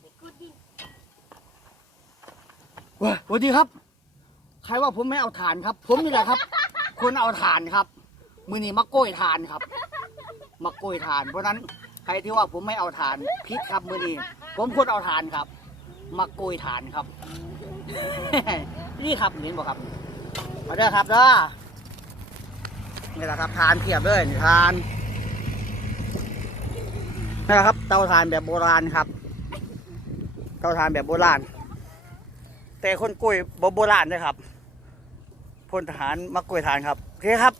ไปกุดดินว้าสวัสดีครับ ใครว่าผมไม่เอาถ่านครับ ผมนี่แหละครับ คนเอาถ่านครับ มือนี้มาโก้ยถ่านครับมาโก้ยถ่าน เพราะนั้นใครที่ว่าผมไม่เอาถ่านพิษครับมือนี้ผมคนเอาถ่านครับมาโกยถ่านครับ นี่ครับเห็นบ่ครับมาเด้อครับเด้อ นี่แหละครับทานเทียบเลยทานนี่แหละครับ เตาทานแบบโบราณครับ เตาทานแบบโบราณ แต่คนกล้วยโบราณนะครับพลทหารมากกล้วยทานครับโอเคครับ